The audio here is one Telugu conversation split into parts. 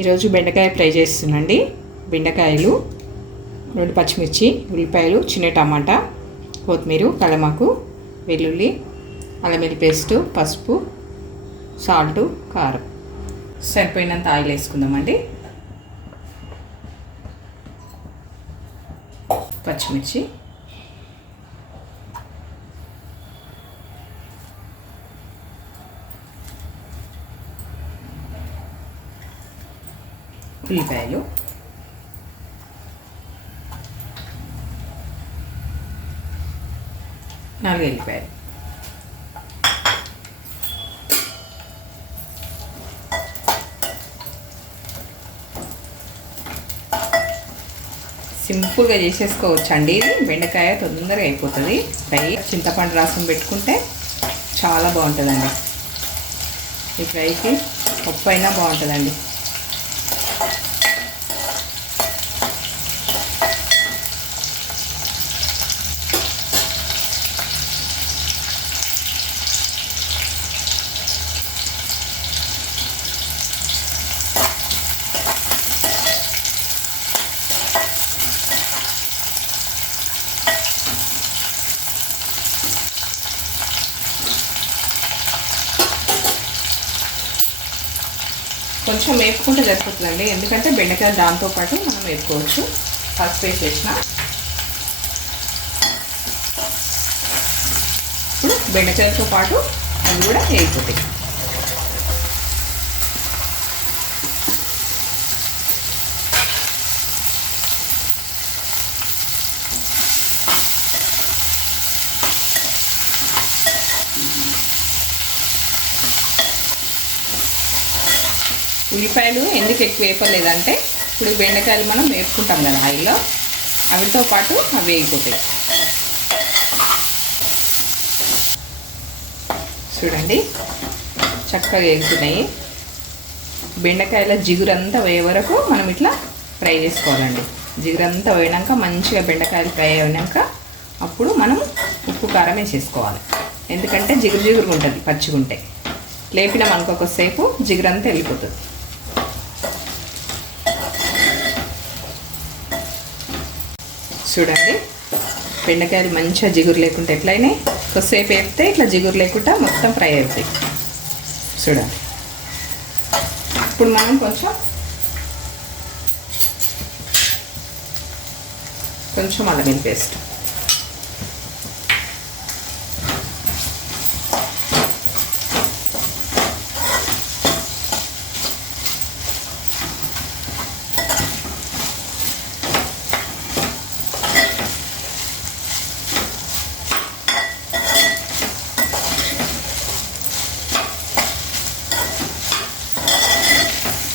ఈరోజు బెండకాయ ఫ్రై చేస్తున్నాండి బెండకాయలు రెండు పచ్చిమిర్చి ఉల్లిపాయలు చిన్న టమాటా కొత్తిమీర కలమాకు వెల్లుల్లి అల్లం వెల్లి పేస్టు పసుపు సాల్టు కారం. సరిపోయినంత ఆయిల్ వేసుకుందామండి. పచ్చిమిర్చి. ఉల్లిపాయలు నాలుగు ఎల్లిపాయలు సింపుల్గా చేసేసుకోవచ్చండి ఇది బెండకాయ తొందరగా అయిపోతుంది. ఫ్రై చింతపండు రసం పెట్టుకుంటే చాలా బాగుంటుందండి. ఈ ఫ్రైకి పప్పు అయినా బాగుంటుందండి. కొంచెం వేపుకుంటే సరిపోతుందండి. ఎందుకంటే బెండకాయలు దాంతోపాటు మనం వేపుకోవచ్చు. పసుపు వేసేసిన ఇప్పుడు బెండకాయలతో పాటు అవి కూడా వేయిపోతాయి ఉల్లిపాయలు ఎందుకు ఎక్కువ వేపలేదంటే ఇప్పుడు బెండకాయలు మనం వేపుకుంటాం కదా ఆయిల్లో అవితో పాటు అవి వేగిపోతాయి. చూడండి చక్కగా వేగుతున్నాయి. బెండకాయల జిగురంతా పోయే వరకు మనం ఇట్లా ఫ్రై చేసుకోవాలండి. జిగురంతా పోయినాక మంచిగా బెండకాయలు ఫ్రై అయినాక అప్పుడు మనం ఉప్పు కారం వేసేసుకోవాలి. ఎందుకంటే జిగురు జిగురుగా ఉంటుంది పచ్చిగుంటే. లేపినాం మనకు కొద్దిసేపు జిగురంతా వెళ్ళిపోతుంది. చూడండి. బెండకాయలు మంచిగా జిగురు లేకుండా ఎట్లయినాయి కొద్దిసేపు వేస్తే ఇట్లా జిగురు లేకుండా మొత్తం ఫ్రై అవుతాయి చూడండి. ఇప్పుడు మనం కొంచెం కొంచెం అల్లం పేస్ట్.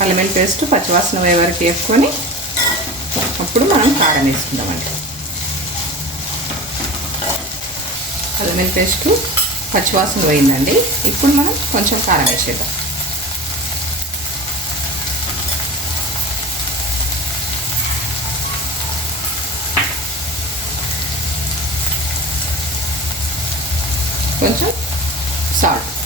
అల్లం పేస్ట్ పచ్చివాసన పోయే వరకు వేసుకొని అప్పుడు మనం కారం వేసుకుందామండి. అల్లం పేస్ట్ పచ్చివాసన పోయిందండి. ఇప్పుడు మనం కొంచెం కారం వేసేద్దాం. కొంచెం సాల్ట్.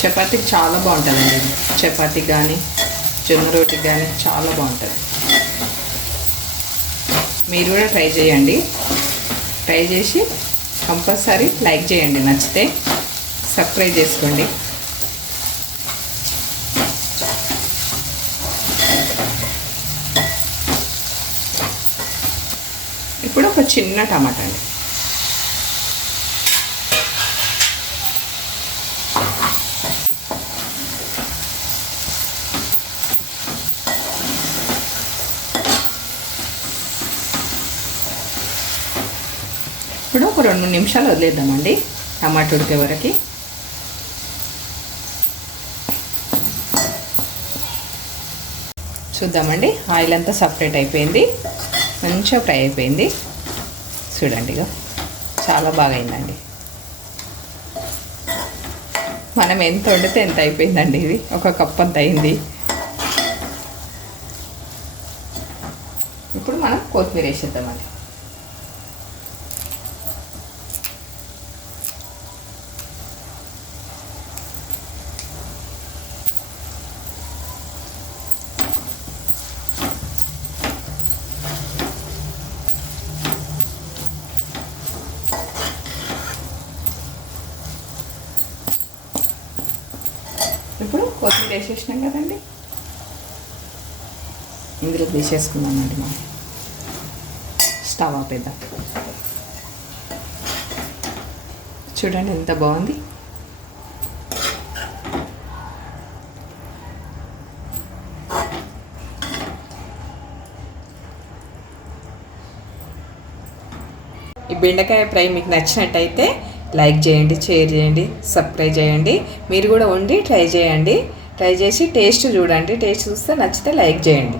చపాతీకి చాలా బాగుంటుందండి. అండి చపాతీకి కానీ జొన్న రోటికి కానీ చాలా బాగుంటుంది. మీరు కూడా ట్రై చేయండి. ట్రై చేసి కంపల్సరీ లైక్ చేయండి. నచ్చితే సబ్స్క్రైబ్ చేసుకోండి. ఇప్పుడు ఒక చిన్న టమాటా అండి. ఇప్పుడు ఒక రెండు మూడు నిమిషాలు వదిలేద్దామండి టమాటా ఉడికే వరకు చూద్దామండి ఆయిల్ అంతా సపరేట్ అయిపోయింది మంచిగా ఫ్రై అయిపోయింది. చూడండి ఇక చాలా బాగా అయిందండి. మనం ఎంత వండితే ఎంత అయిపోయిందండి ఇది ఒక కప్ అంత అయింది. ఇప్పుడు మనం కొత్తిమీర వేసేద్దామండి. ఇప్పుడు కొత్తిమీర వేసేసినాం కదండి. ఇందులో తీసేసుకుందామండి మనం. స్టవ్ ఆపేద్దాం. చూడండి ఎంత బాగుంది. ఈ బెండకాయ ఫ్రై మీకు నచ్చినట్టయితే లైక్ చేయండి షేర్ చేయండి సబ్స్క్రైబ్ చేయండి. మీరు కూడా ఉండి ట్రై చేయండి. ట్రై చేసి టేస్ట్ చూడండి. టేస్ట్ చూస్తే నచ్చితే లైక్ చేయండి.